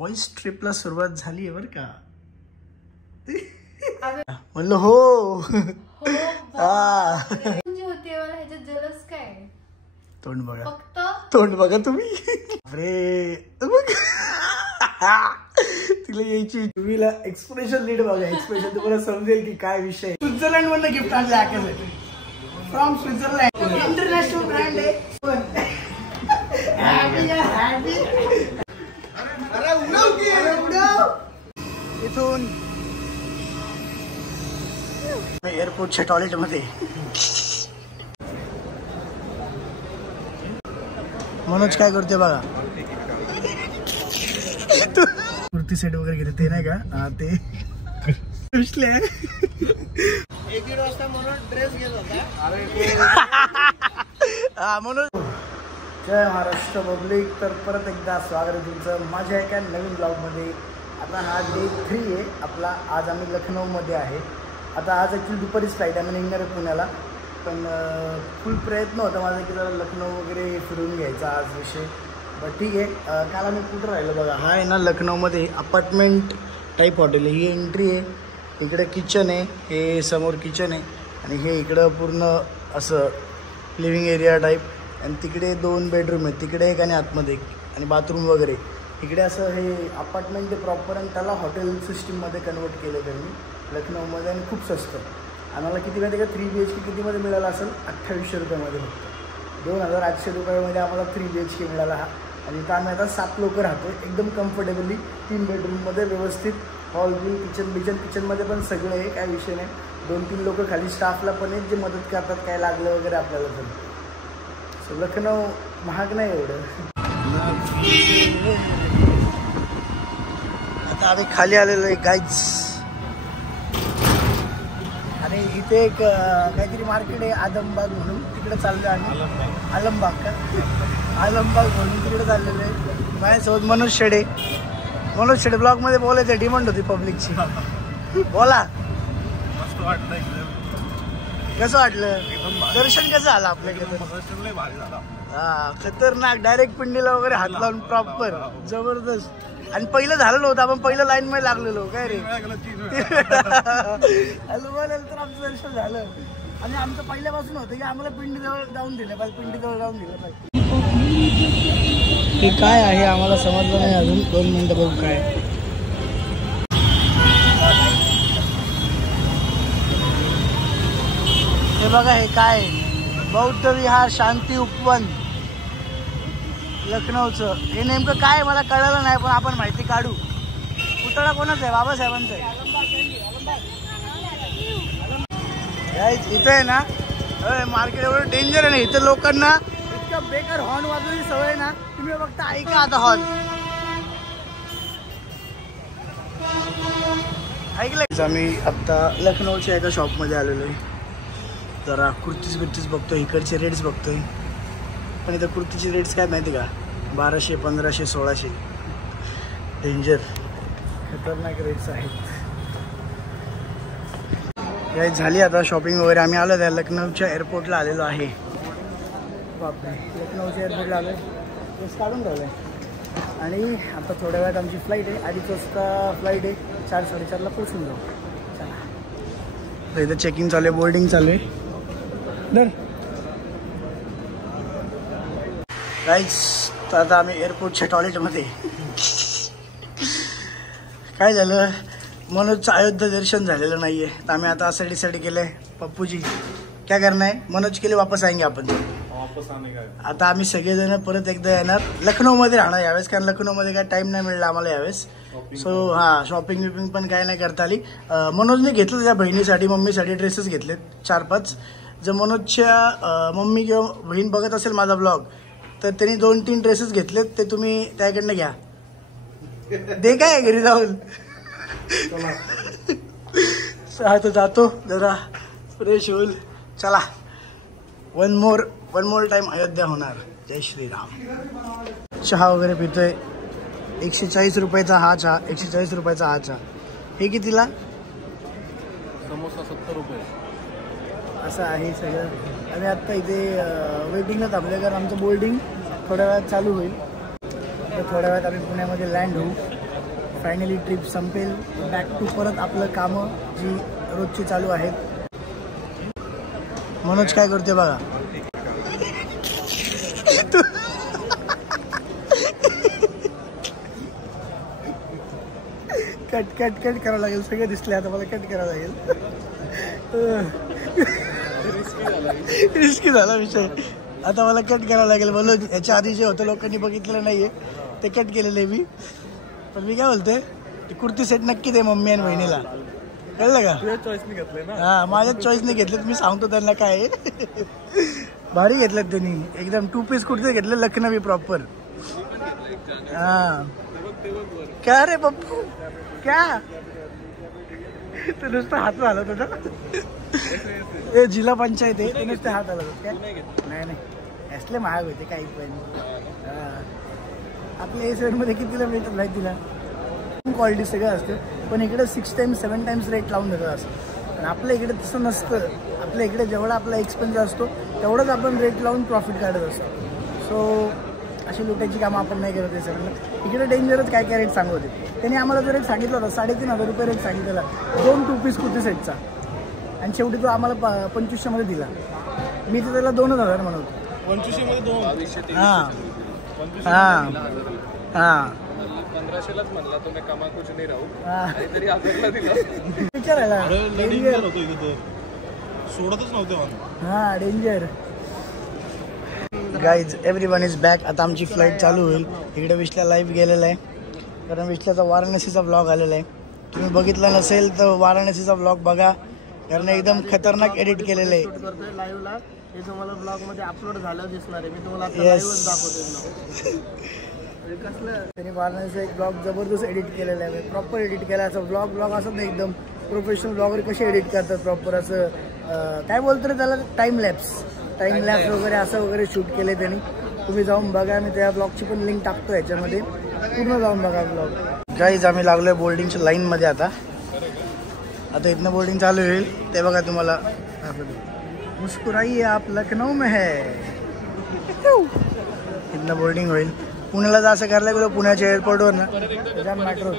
Boys ट्रिपला सुरुवात झाली आहे बरं का. म्हणलं हो. तोंड बघा, तोंड बघा तुम्ही. अरे तिला यायची तुम्हीला एक्सप्रेशन नीट बघा. एक्सप्रेशन तुम्हाला समजेल की काय विषय. स्वित्झर्लंड मधलं गिफ्ट आणलं आकासाठी फ्रॉम स्वित्झर्लंड. इंटरनॅशनल ब्रँड आहे. इथून एअरपोर्टच्या टॉयलेट मध्ये मनोज काय करते बघा. कुर्ती सेट वगैरे घेते ते नाही का. हा ते 1-1.5 वाजता म्हणून ड्रेस घेत होता. म्हणून जय महाराष्ट्र पब्लिक. तर परत एकदा स्वागत आहे तुमचं माझ्या एका नवीन ब्लॉगमध्ये. आता हा डे 3 आहे आपला. आज आम्ही लखनौमध्ये आहे. आता आज ॲक्च्युली दुपारीच फ्लाईट आहे. आम्ही निघणार आहे पुण्याला. पण फुल प्रयत्न होता माझा की जरा लखनौ वगैरे फिरून घ्यायचा आज विषय. बट ठीक आहे. काल आम्ही कुठं राहिलो बघा. हा आहे ना लखनौमध्ये अपार्टमेंट टाईप हॉटेल आहे. ही एंट्री आहे. इकडे किचन आहे. हे समोर किचन आहे आणि हे इकडं पूर्ण असं लिव्हिंग एरिया टाईप. आणि तिकडे 2 बेडरूम आहेत. तिकडे एक आणि आतमध्ये एक आणि बाथरूम वगैरे. इकडे असं हे अपार्टमेंट ते प्रॉपर आणि त्याला हॉटेल सिस्टीममध्ये कन्वर्ट केलं त्यांनी लखनौमध्ये. आणि खूप स्वस्त. आम्हाला किती माहिती का 3 BHK कितीमध्ये मिळाला असेल 2800 रुपयामध्ये. फक्त 2800 रुपयामध्ये आम्हाला 3 BHK मिळाला हा. आणि इथं आम्ही आता 7 लोक राहतो एकदम कम्फर्टेबली. 3 बेडरूममध्ये व्यवस्थित हॉल बी किचनमध्ये पण सगळं आहे. काय विषय नाही. 2-3 लोक खाली स्टाफला पण आहेत जे मदत करतात काय लागलं वगैरे आपल्याला. तर सो लखनौ महाग नाही एवढं. आता आम्ही खाली आलेलो आहे गाईज. आणि इथे एक काहीतरी मार्केट आहे आदमबाग म्हणून. तिकडे चाललो आम्ही. आलमबाग का आलमबाग म्हणून तिकडे चाललेलो आहे. माझ्यासोबत मनोज शेडे. मनोज शेडे ब्लॉगमध्ये बोलायचं डिमांड होती पब्लिकची. बोला. मस्त वाटलं. कसं वाटलं दर्शन कसं आलं आपल्याकडे. हा खतरनाक. डायरेक्ट पिंडीला वगैरे हात लावून प्रॉपर जबरदस्त. आणि पहिलं झालं नव्हतं. आपण पहिलं लाईन मध्ये लागलेलो काय रे. नंतर आमचं दर्शन झालं. आणि आमचं पहिल्यापासून होतं की आम्हाला पिंडीजवळ जाऊन दिलं पाहिजे. पिंडीजवळ जाऊन दिलं पाहिजे. हे काय आहे आम्हाला समजलं नाही अजून. 2 मिनिटं बघू काय. हे बघा हे काय बौद्ध विहार शांती उपवन लखनौचं. हे नेमकं काय मला कळलं नाही. पण आपण माहिती काढू. पुतळा कोणाचा आहे. बाबासाहेबांचा आहे. इथं आहे ना मार्केट एवढं डेंजर आहे ना. इथं लोकांना इतकं बेकार हॉर्न वाजवण्याची सवय ना. तुम्ही फक्त ऐका आता हॉर्न ऐकलं. आम्ही आता लखनौच्या एका शॉपमध्ये आलेलो आहे. जरा कुर्तीज बघतोय. इकडचे रेट्स बघतोय. पण इथं कुर्तीचे रेट्स काय माहिती का 1200, 1500, 1600. डेंजर खतरनाक रेट्स आहेत. काय झाली आता शॉपिंग वगैरे. आम्ही आलो त्या लखनौच्या एअरपोर्टला आलेलो आहे. बापरे लखनौच्या एअरपोर्टला आलो आहे. तेच काढून ठेवलं आहे. आणि आता थोड्या वेळात आमची फ्लाईट आहे. 2:30 वाजता फ्लाईट आहे. 4-4:30ला पोचून जाऊ. चला. तर इथं चेकिंग चालू आहे. बोर्डिंग चालू आहे. डर गाईज. तर आता आम्ही एअरपोर्टच्या टॉयलेटमध्ये. काय झालं मनोजचं अयोध्या दर्शन झालेलं नाही आहे. तर आम्ही आता असं डिसाईड केलं आहे पप्पूजी क्या करना है. मनोज के लिए वापस आएंगे आपण. आता आम्ही सगळेजण परत एकदा येणार. लखनौमध्ये राहणार यावेळेस. कारण लखनौमध्ये काय टाईम नाही मिळाला आम्हाला यावेळेस. सो हां शॉपिंग विपिंग पण काय नाही करता आली. मनोजने घेतलं त्याच्या बहिणीसाठी मम्मीसाठी ड्रेसेस घेतलेत 4-5. जर मनोजच्या मम्मी किंवा बहीण बघत असेल माझा ब्लॉग तर त्यांनी 2-3 ड्रेसेस घेतलेत. ते तुम्ही त्याकडनं घ्या. दे काय घरी जाऊन. आता जातो जरा फ्रेश होईल. चला वन मोर टाइम अयोध्या होणार. जय श्रीराम. चहा वगैरे पितोय. 140 रुपयाचा हा चहा. 140 रुपयाचा हा चहा. हे कितीला. समोसा 70 रुपये. असं आहे सगळं. आम्ही आत्ता इथे वेटिंगला थांबले कारण आमचं बोर्डिंग थोड्या वेळात चालू होईल. तर थोड्या वेळात आम्ही पुण्यामध्ये लँड होऊ. फायनली ट्रिप संपेल. बॅक टू परत आपलं कामं जी रोजची चालू आहेत. मनोज काय करतोय बघा. कट कट कट करावं लागेल. सगळं दिसले आता मला. कट करावं लागेल. रिस्की झाला विषय. आता मला कट करावं लागेल. बोलो याच्या आधी जे होतं लोकांनी बघितलेलं नाहीये ते कट केलेलं आहे मी. पण मी काय बोलतोय, कुर्ती सेट नक्की दे मम्मी आणि बहिणीला. कळलं का? चॉईसने घेतले ना. हा माझ्याच चॉईसने घेतलेत. मी सांगतो त्यांना काय भारी घेतलेत त्यांनी. एकदम 2 पीस कुर्ते घेतले लखनवी प्रॉपर. हा क्या रे पप्पू क्या तर नुसतं हात झाला तुझा. ए जिल्हा पंचायत आहे ते नुसते हात आला काय. नाही नाही असले महाग होते काही पण. आपल्या एसएड मध्ये कितीला मिळतात नाही तिला. क्वालिटी सगळं असतं. पण इकडे 6 टाइम्स 7 टाइम्स रेट लावून देतात असं. पण आपल्या इकडे तसं नसतं. आपल्या इकडे जेवढा आपला एक्सपेन्स असतो तेवढंच आपण रेट लावून प्रॉफिट काढत असतो. सो अशी लुटायची कामं आपण नाही करत आहे सगळं. इकडे डेंजरच काय काय रेट सांगत होते. त्यांनी आम्हाला जो रेट सांगितला होता 3,500 रुपये रेट सांगितलेला 2 2 पीस कुर्ती सेटचा. आणि शेवटी तो आम्हाला 2500 मध्ये दिला. मी तर त्याला 2,000 म्हणत होतो. 2500 मध्ये 2. हां हां हां 1500लाच म्हणला तो. मी कामा कुछ नाही राहू. काहीतरी आपल्याला दिला विचारायला. सोडतच नव्हते मला. हां danger. Guys everyone is back. आता आमची फ्लाईट चालू होईल. इकडे विश्ला लाईव्ह गेलेला आहे कारण विश्लाचा वाराणसीचा व्लॉग आलेला आहे. तुम्ही बघितला नसेल तर वाराणसीचा व्लॉग बघा कारण एकदम खतरनाक एडिट केलेलं आहे. लाईव्हला हे तुम्हाला ब्लॉग मध्ये अपलोड झालं दिसणार आहे. मी तुम्हाला लाईव्हच दाखवतो. त्यांनी वाराणसीचा एक ब्लॉग जबरदस्त एडिट केलेला आहे. प्रॉपर एडिट केला. असं ब्लॉग असं नाही एकदम प्रोफेशनल ब्लॉगर कसे एडिट करतात प्रॉपर असं काय बोलतो रे त्याला टाइम लॅप्स वगैरे असं वगैरे शूट केले त्यांनी. तुम्ही जाऊन बघा. मी त्या ब्लॉगची पण लिंक टाकतो याच्यामध्ये. पूर्ण जाऊन बघा ब्लॉग. गाईज आम्ही लागलोय बोर्डिंगच्या लाईनमध्ये. आता इथनं बोर्डिंग चालू होईल ते बघा. तुम्हाला मुस्कुराइए आप लखनऊ में है. इथनं बोर्डिंग होईल. पुण्याला जर असं करायला गेलो पुण्याच्या एअरपोर्टवर ना जाम मॅट्रो.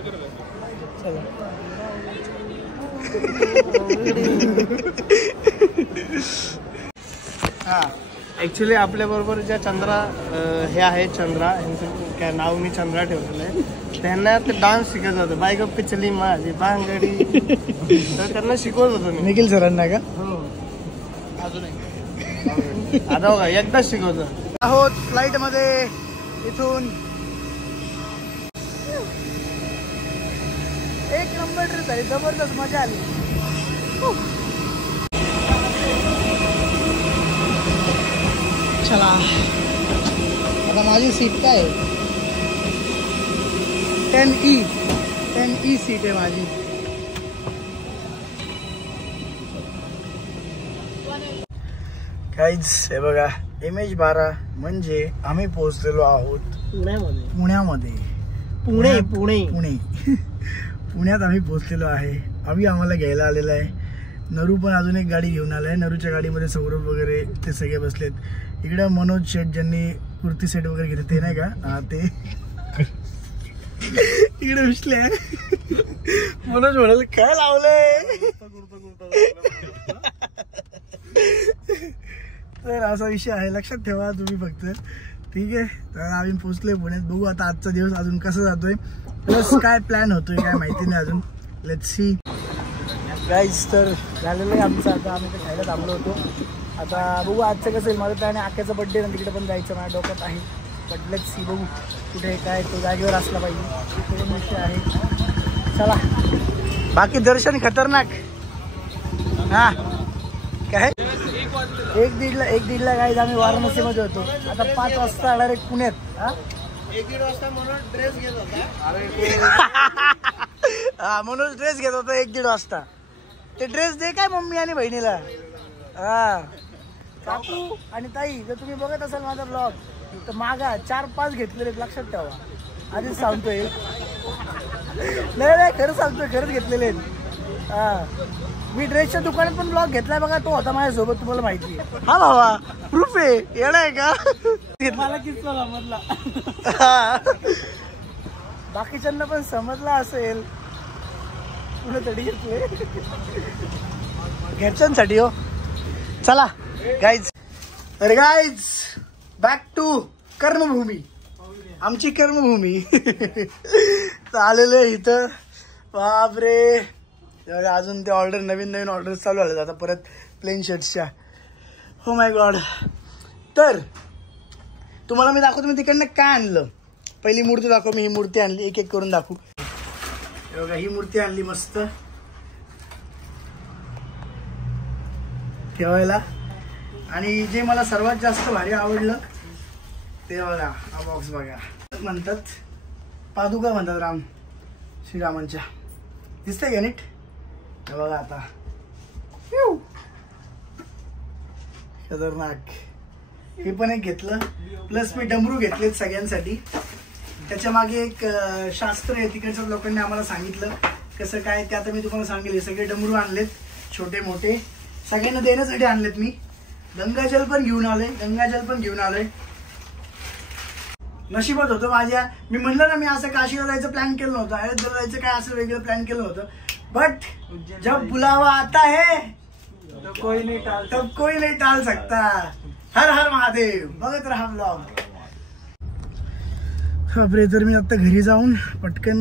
चला हां ॲक्च्युली आपल्याबरोबर ज्या चंद्रा हे आहे चंद्रा ह्यांचं काय नाव मी चंद्रा ठेवलेलं आहे. त्यांना ते डान्स शिकत होतं. बायको पिचली माझी बांगडी. तर त्यांना शिकवत होतो मी. निखिल सरांना का? हो अजून आता बघा एकदाच शिकवतो आहोत फ्लाईट मध्ये. इथून एक नंबर ट्रिप झाली. जबरदस्त मजा आली. चला आता माझी सीट काय आहे 10E सीट आहे माझी. काहीच हे बघा MH12 म्हणजे आम्ही पोहोचलेलो आहोत पुण्यामध्ये. पुण्यात आम्ही पोहोचलेलो आहे. आम्हाला घ्यायला आलेला आहे. नरू पण अजून एक गाडी घेऊन आलाय. नरूच्या गाडीमध्ये सौरभ वगैरे ते सगळे बसलेत. इकडे मनोज शेठ ज्यांनी कुर्ती सेट वगैरे घेतले ते नाही का. हा ते इकडे विसले. मनोज म्हणाल काय लावलंय. तर असा विषय आहे. लक्षात ठेवा तुम्ही फक्त. ठीक आहे. तर आम्ही पोहोचलोय पुण्यात. बघू आता आजचा दिवस अजून कसा जातोय. प्लस काय प्लॅन होतोय काय माहिती नाही अजून. Let's see. गाईज तर झालेलं आहे आमचं. आता आम्ही ते खायला थांबलो होतो. आता बघू आजचं कसं आहे. माझं प्लॅन आहे आख्याचा बड्डे ना तिकडे पण जायचं माझ्या डोक्यात आहे. But let's see. बघू कुठे काय तो जागेवर असला पाहिजे. तो पण विषय आहे. चला बाकी दर्शन खतरनाक. हा काय 1-1:30ला गाईज आम्ही वाराणसीमध्ये होतो. आता 5 वाजता डायरेक्ट पुण्यात. 1-1:30 वाजता म्हणून ड्रेस घेत होता. हा म्हणून ड्रेस घेत होता 1-1:30 वाजता. ते ड्रेस दे काय मम्मी आणि बहिणीला. हा काकू आणि ताई जर तुम्ही बघत असाल माझा ब्लॉग तर मागा 4-5 घेतलेले लक्षात ठेवा. आधीच सांगतोय. नाही खरंच सांगतोय. खरंच घेतलेले आहेत. हा मी ड्रेसच्या दुकानात पण ब्लॉग घेतलाय बघा. तो होता माझ्यासोबत. तुम्हाला माहिती आहे. हा भावा प्रूफ आहे. येणार आहे का मला किस्सा मधला. बाकीच्यांना पण समजला असेल कुठेतरी येतोय घरच्यांसाठी हो. चला गाईज, अरे गाईज बॅक टू कर्मभूमी, आमची कर्मभूमी. आलेलं आहे इथं. बापरे, अजून ते ऑर्डर नवीन ऑर्डर चालू आले आता परत प्लेन शर्ट्सच्या. हो माय गॉड. तर तुम्हाला मी दाखवतो मी तिकडनं काय आणलं. पहिली मूर्ती दाखव. मी ही मूर्ती आणली, एक एक करून दाखवू. बघा ही मूर्ती आणली मस्त ठेवायला. आणि जे मला सर्वात जास्त भारी आवडलं ते बघा, हा बॉक्स बघा. म्हणतात पादुका म्हणतात श्रीरामांच्या. दिसतंय का नीट? बघा आता खतरनाक. हे पण एक घेतलं. प्लस मी डमरू घेतलेत सगळ्यांसाठी. त्याच्या मागे एक शास्त्र आहे, तिकडच्या लोकांनी आम्हाला सांगितलं कसं काय ते. आता मी तुम्हाला सांगेल. हे सगळे डमरू आणलेत, छोटे मोठे, सगळ्यांना देण्यासाठी आणलेत मी. गंगाजल पण घेऊन आलोय. नशिबात होतं माझ्या. मी म्हणलं ना, मी असं काशीला जायचं प्लॅन केलं नव्हतं, अयोध्येला जायचं काय असं वेगळं प्लॅन केलं होतं. बट जब बुलावा आता है तब कोई नहीं टाल सकता. हर हर महादेव. बघत राहा ब्लॉग. बापरे, तर मी आता घरी जाऊन पटकन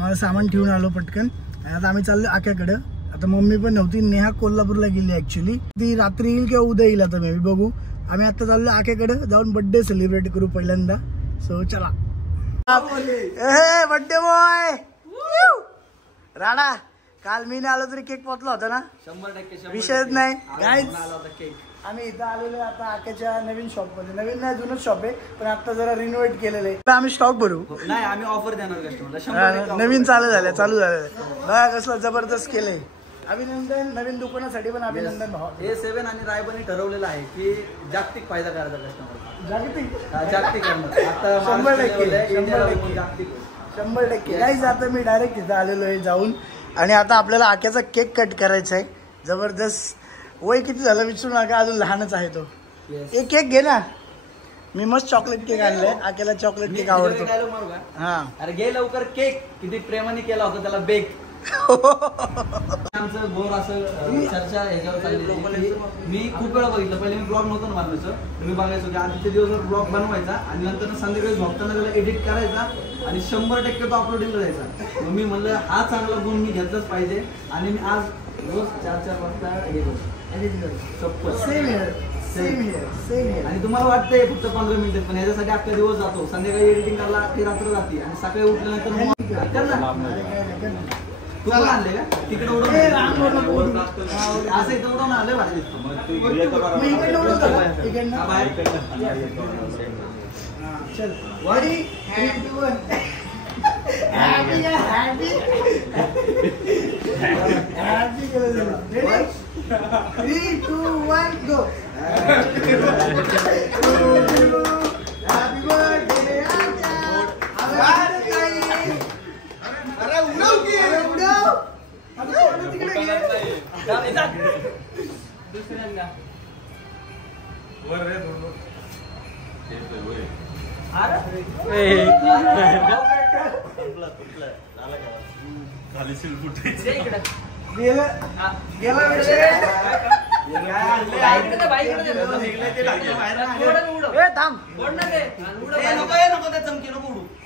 मला सामान ठेवून आलो पटकन. आता आम्ही चाललो आक्याकडं. आता मम्मी पण नव्हती, नेहा कोल्हापूरला गेली ऍक्च्युली. ती रात्री येईल किंवा उद्या येईल, आता मे बी बघू. आम्ही आता चाललो आक्याकडं, जाऊन बर्थडे सेलिब्रेट करू पहिल्यांदा. सो चला. Birthday boy Rana. काल मी नाही आलो तरी केक पोचला होता ना, 100% विषयच नाही. गाईज आम्ही इथं आलेलो आता आक्याच्या नवीन शॉप मध्ये. नवीन नाही, जुनच शॉप आहे, पण आता जरा रिनोव्हेट केलेलं आहे. आम्ही स्टॉक भरू. नाही, आम्ही ऑफर देणार कस्टमरला. नवीन चालू झालं. बघा कसलं जबरदस्त केलंय. अभिनंदन. नवीन दुकानासाठी पण अभिनंदन भाऊ. A7 आणि रायबनी ठरवलेलं आहे की जागतिक फायदा करायचा कस्टमर. जागतिक आता 100%. गाईज आता मी डायरेक्ट इथं आलेलो आहे जाऊन. आणि आता आपल्याला आक्याचा केक कट करायचा आहे. जबरदस्त. वय किती झालं विचारू नका, अजून लहानच आहे तो. एक केक घे ना. मी मस्त चॉकलेट केक आणलाय. आक्याला चॉकलेट केक आवडतो. हा, अरे घे लवकर केक. किती प्रेमाने केला होता त्याला बेक. आमचं बोर असं चर्चा ह्याच्यावर चालली. मी खूप वेळा बघितलं. पहिले मी ब्लॉग नव्हतं बनवायचं, तुम्ही बघायचो की आधीचे दिवसभर ब्लॉग बनवायचा आणि नंतर संध्याकाळी झोपताना त्याला एडिट करायचा आणि 100% तो अपलोडिंगला जायचा. मग मी म्हणलं हा चांगला गुण मी घेतलाच पाहिजे. आणि मी आज रोज 4-4 वाजता आणि तुम्हाला वाटतंय फक्त 15 मिनिटं, पण याच्यासाठी आपला दिवस जातो. संध्याकाळी एडिटिंग करायला ती रात्र जाते आणि सकाळी उठल्यानंतर तू पण आणले का तिकडे उडवून असं इथं उडवून आलं भारी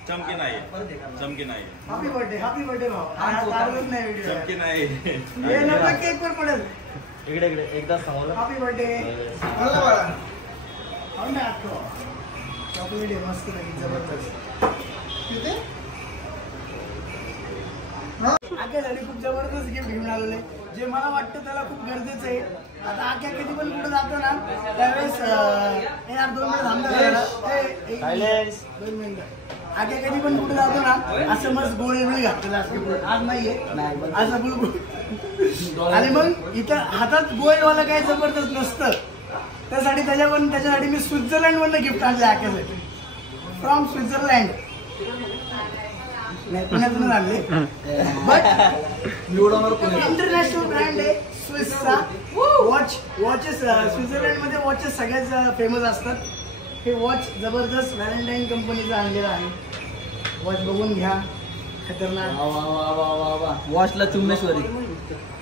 चमकी नाही. हॅपी बर्थडे भाऊ. चमकी नाही. केक पण पडेल इकडे एकदा सांगलं. Happy birthday. चॉकलेट आहे मस्त नाही, जबरदस्त. आक्यासाठी खूप जबरदस्त गिफ्ट घेऊन आलेलं आहे, जे मला वाटतं त्याला खूप गरजेचं आहे. आता आक्या कधी पण कुठे जातो ना त्यावेळेस यार 2 मिनिट आक्या कधी पण कुठे जातो ना असं मस्त गोळी बिळी घातलेला असते. आज नाहीये असं बिलकुल. आणि मग इथं हातात गोळीवाला काही जबरदस्त नसतं. त्याच्यासाठी मी स्वित्झर्लंड मधलं गिफ्ट आणलं आक्यासाठी. From Switzerland. नाही पुण्यातूनच आणले, बट इंटरनॅशनल ब्रँड आहे स्विसचा. वॉचेस स्वित्झर्लंड मध्ये वॉचेस सगळ्यात फेमस असतात. हे वॉच जबरदस्त व्हॅलेंटाईन कंपनीचं आणलेलं आहे. वॉच बघून घ्या. खतरनाक. वा वा वा वा वा वा. वॉशला चुम्मेश्वरी.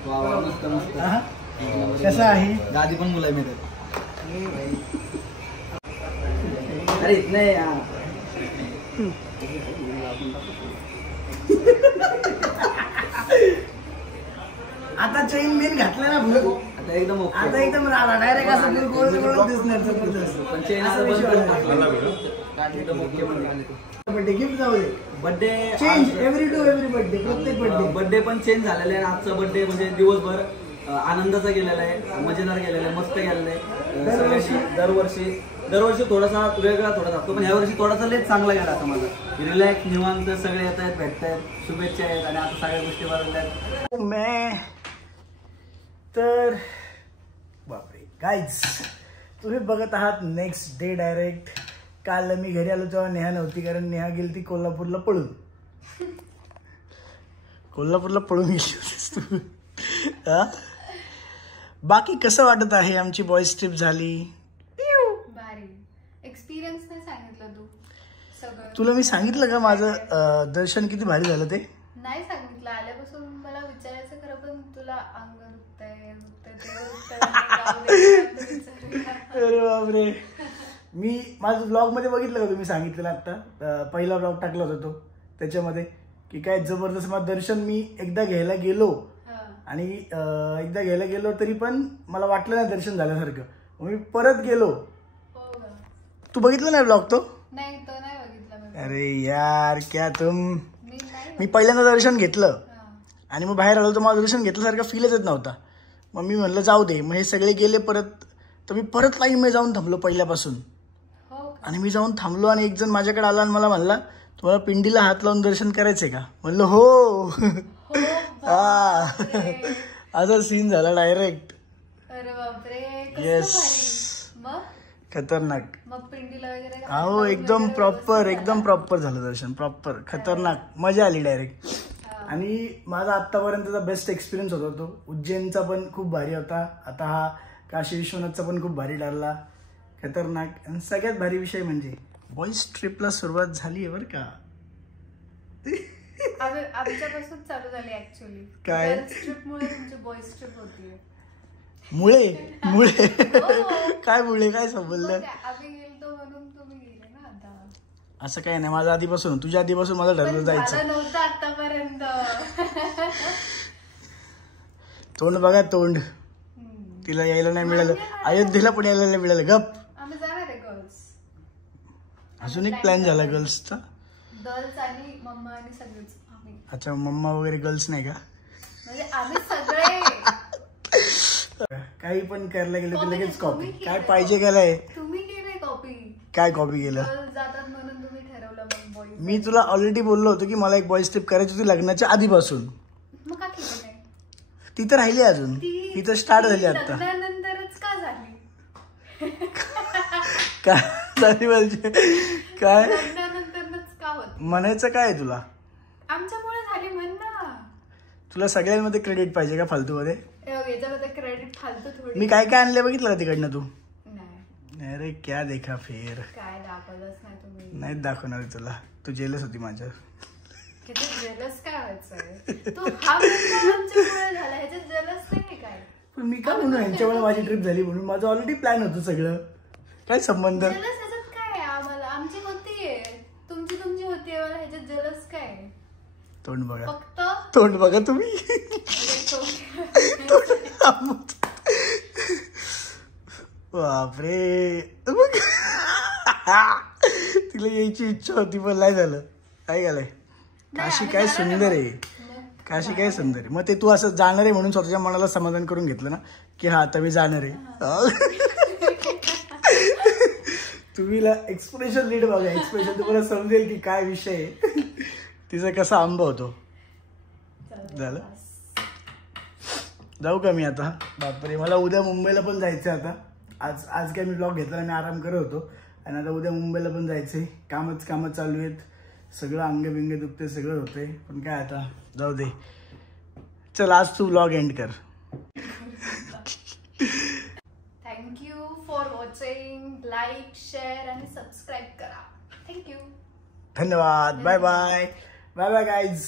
वा वा मस्त मस्त. हा? कसं आहे? गादी पण मुलं आहे. अरे नाही आता चेन मेन घातलं ना भाऊ, आता एकदम ओके. आता एकदम डायरेक्ट असं गोल दिसणार जबरदस्त. पण चेन असं बंद विषय करून आहे. टाकलं. एकदम ओके म्हणजे. बर्थडे गिफ्ट जाऊ दे. Birthday change every to every birthday, प्रत्येक बर्थडे. बर्थडे पण चेंज झालेला आहे. आजचा बर्थडे म्हणजे दिवसभर आनंदाचा गेलेला आहे, मजेदार गेलेला आहे, मस्त गेलेला आहे. दरवर्षी थोडासा वेगळा थोडासा असतो, पण ह्या वर्षी थोडासा लेट चांगला गेला आता माझा. रिलॅक्स निवांत सगळे येत आहेत, भेटतायत, शुभेच्छा आहेत आणि आता सगळ्या गोष्टी बदलल्या आहेत. मैं तर बापरे गाईज, तुम्ही बघत आहात नेक्स्ट डे डायरेक्ट. काल मी घरी आलो तेव्हा नेहा नव्हती, कारण नेहा गेली ती कोल्हापूरला पळून. कोल्हापूरला पळून गेली होतीस तू. हा? बाकी कसं वाटत आहे? आमची बॉईज ट्रिप झाली. एक्सपिरियन्स नाही सांगितलं तू सगळं. तुला मी सांगितलं का माझं दर्शन किती भारी झालं ते? नाही सांगितलं. आल्यापासून मला विचारायचं खरं, पण तुला अंग दुखतंय अरे बापरे. मी माझं ब्लॉग मध्ये बघितलं का तुम्ही सांगितलेलं आता, पहिला ब्लॉग टाकला होता तो, त्याच्यामध्ये की काय जबरदस्त माझं दर्शन. मी एकदा घ्यायला गेलो आणि एकदा घ्यायला गेलो तरी पण मला वाटलं नाही दर्शन झाल्यासारखं. मी परत गेलो. तू बघितलं नाही ब्लॉग तो? नाही, तो नाही बघितला. अरे यार क्या तुम. मी पहिल्यांदा दर्शन घेतलं आणि मग बाहेर आलो तर माझं दर्शन घेतल्यासारखं फीलच येत नव्हता. मग मी म्हणलं जाऊ दे. मग हे सगळे गेले परत, तर मी परत लाईनमध्ये जाऊन थांबलो पहिल्यापासून. आणि मी जाऊन थांबलो आणि एक जण माझ्याकडे आला आणि मला म्हणला, तुम्हाला पिंडीला हात लावून दर्शन करायचंय का? म्हणलं हो. हा, असा सीन झाला डायरेक्ट. अरे बापरे. येस, मग खतरनाक. मग पिंडीला वगैरे हो एकदम प्रॉपर झालं दर्शन. प्रॉपर खतरनाक, मजा आली डायरेक्ट. आणि माझा आतापर्यंतचा बेस्ट एक्सपिरियन्स होता तो. उज्जैनचा पण खूप भारी होता. आता हा काशी विश्वनाथचा पण खूप भारी ठरला. खतरनाक. आणि सगळ्यात भारी विषय म्हणजे बॉईज ट्रिपला सुरुवात झाली आहे बरं का. आमच्यापासून चालू झाली ऍक्च्युअली. काय? ट्रिपमुळे तुमची बॉईज ट्रिप होती. मुळे काय मुळे काय बोललं? आम्ही गेलतो म्हणून तुम्ही गेले ना. आता असं काही नाही. माझ्या आधीपासून, तुझ्या आधीपासून मला ठरलं जायचं नव्हतं आतापर्यंत. तोंड बघा तोंड. तिला यायला नाही मिळालं, अयोध्येला पण यायला नाही मिळालं. गप. आम्ही जाणार आहे गर्ल्स. अजून एक प्लॅन झाला गर्ल्सचा. गर्ल्स आणि मम्मा आणि सगळेच आम्ही. अच्छा, मम्मा वगैरे गर्ल्स नाही का? म्हणजे आम्ही सगळे काही पण करायला गेलं की लगेच कॉपी. तुम्ही काय केलंय पाहिजे गेलंय? तुम्ही केले कॉपी. काय कॉपी केलं? गर्ल्स जातात म्हणून तुम्ही ठरवलं. मग बॉईज. मी तुला ऑलरेडी बोललो होतो की मला एक बॉईज ट्रिप करायची होती लग्नाच्या आधीपासून. मग का केलं नाही? ती तर राहिली अजून. ती तर स्टार्ट झाली आता. लग्नानंतरच का झाली? काय झाली म्हणजे काय लग्नानंतरच का होत? म्हणायचं काय आहे तुला? आमच्यामुळे झाली म्हण ना. तुला सगळ्यांमध्ये क्रेडिट पाहिजे का फालतू मध्ये? याच्यामध्ये क्रेडिट फालतू थोडी. मी काय काय आणले बघितलं का तिकडनं तू? नाही. अरे क्या देखा फेर. काय दाखवलंच नाही तुम्ही. नाही दाखवणार तुला. तू जेलस होती माझ्या. किती जेलस काय व्हायचंय? तू हा मुद्दा आमच्यामुळे झाला, ह्याच्यात जेलस नाही काय? पण मी का म्हणून यांच्यामुळे माझी ट्रिप झाली म्हणून? माझं ऑलरेडी प्लॅन होतं सगळं. काय संबंध? जेलस ह्याच्यात काय आहे? आम्हाला आमची होती आहे, तुमची होती आहे. मला ह्याच्यात जेलस काय आहे? तोंड बघा, फक्त तोंड बघा तुम्ही. बापरे. तिला यायची इच्छा होती पण नाही झालं. काय झालंय? काशी काय सुंदर आहे. काशी काय सुंदर आहे. मग ते तू असं जाणार आहे म्हणून स्वतःच्या मनाला समाधान करून घेतलं ना की हा आता मी जाणार आहे. तुम्ही एक्सप्रेशन नीट बघा. एक्सप्रेशन तुम्हाला समजेल की काय विषय आहे. तिचा कसा आंबा होतो. झालं. जाऊ का मी आता? बापरे, मला उद्या मुंबईला पण जायचं आता. आज काय मी ब्लॉग घेतला आणि आराम करत होतो. आणि आता उद्या मुंबईला पण जायचंय. कामं चालू आहेत. सगळं अंग दुखते, सगळं होतंय. पण काय आता जाऊ दे. चल आज तू ब्लॉग एंड कर. Thank you for watching. Like, share आणि सबस्क्राईब करा. थँक्यू. धन्यवाद. Bye bye. Bye bye guys.